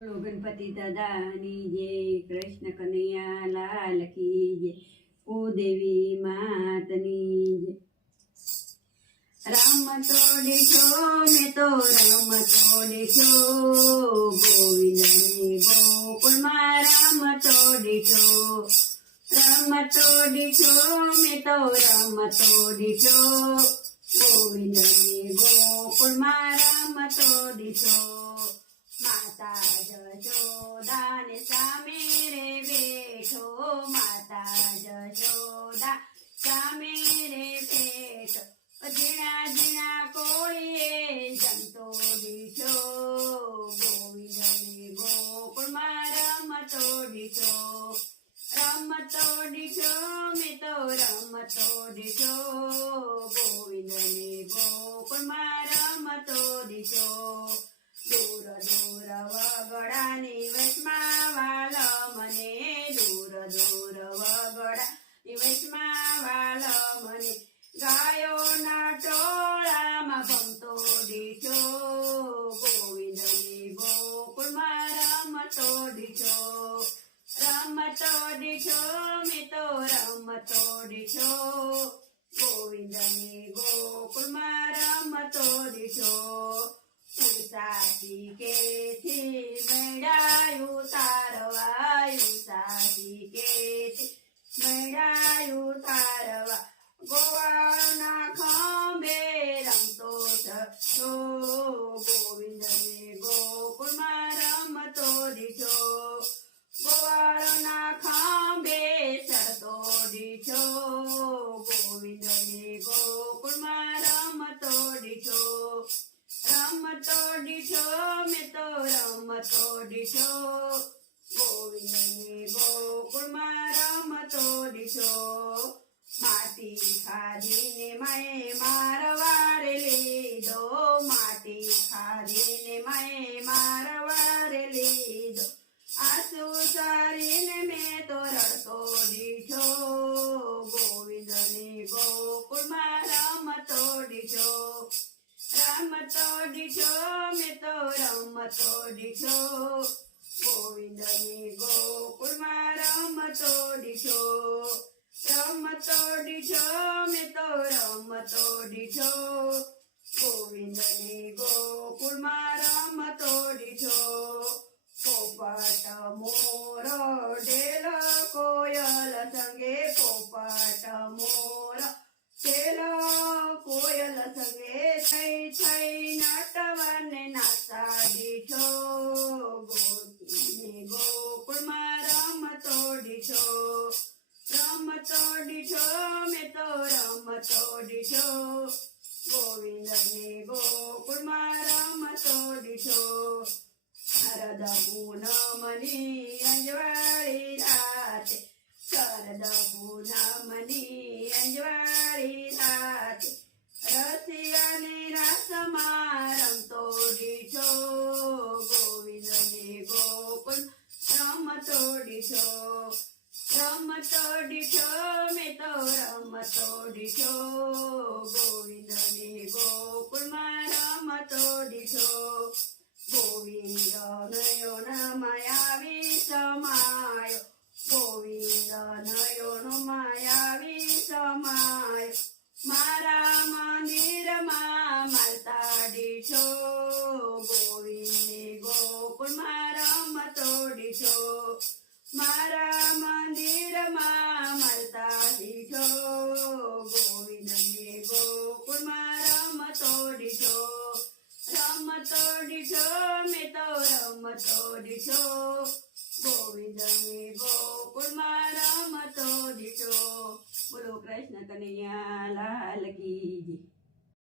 બોલો ગણપતિ દાદાની જય કૃષ્ણ કનૈયા લાલ કી જય કુદેવી માતની જય રામ તો દેખો મેં તો રામ તો દેખો ગોવિંદ ને ગોકુળમાં રામ તો દેખો રામ તો દેખો મેં તો રામ તો દેખો ગોવિંદ ને ગોકુળમાં રામ તો દેખો માતા જશોદાને સામે રે બેઠો માતા જશોદા. સામે રે બેઠો ઝીણા ઝીણા કોળીએ જમતો દીઠો. ગોવિંદને ગોકુળમાં રમતો દીઠો. રમતો દીઠો, મેં તો રમતો દીઠો. ગોવિંદને ગોકુળમાં રમતો દીઠો. મને ગાયોના ટોળામાં ભમતો દીઠો ગોવિંદની ગોકુળમાં રમતો દીઠો રમતો દીઠો મેં તો રમતો દીઠો ગોવિંદની ગોકુળમાં રમતો દીઠો સાચી કેથી મેળાયું રમતો દીઠો, મેં તો રમતો દીઠો. ગોવિંદને ગોકુળમાં રમતો દીઠો. માટી ખાધીને મેં મારવાર લીધો. માટી ખાધીને મેં મારવાર લીધો. આસુ સારીને મેં તો રડતો દીઠો. ગોવિંદને ગોકુળમાં રમતો દીઠો. રમતો દીઠો મેં તો રમતો દીઠો ગોવિંદને ગોકુળમાં રમતો દીઠો રમતો દીઠો મેં તો રમતો દીઠો ગોવિંદને ગોકુળમાં રમતો દીઠો પોપટ મોર દીઠો. રમતો દીઠો, મેં તો રમતો દીઠો. ગોવિંદને ગોકુળમાં રમતો દીઠો. શરદ પૂનમની અંજવાળી રાત, શરદ પૂનમની અંજવાળી રાત, રસિયાની રસમાં દીઠો ગોવિંદને ગોકુળમાં રમતો દીઠો ગોવિંદ નયન માયાવી સમાયો ગોવિંદ નયન માયાવી સમાયો મારા મંદિરમાં માલતા દીઠો ગોવિંદને ગોકુળમાં રમતો દીઠો મારા મંદિરમાં રમતો દીઠો રમતો દીઠો મેં તો રમતો દીઠો ગોવિંદને ગોકુળમાં રમતો છો. બોલો કૃષ્ણ કનૈયા લાલ કી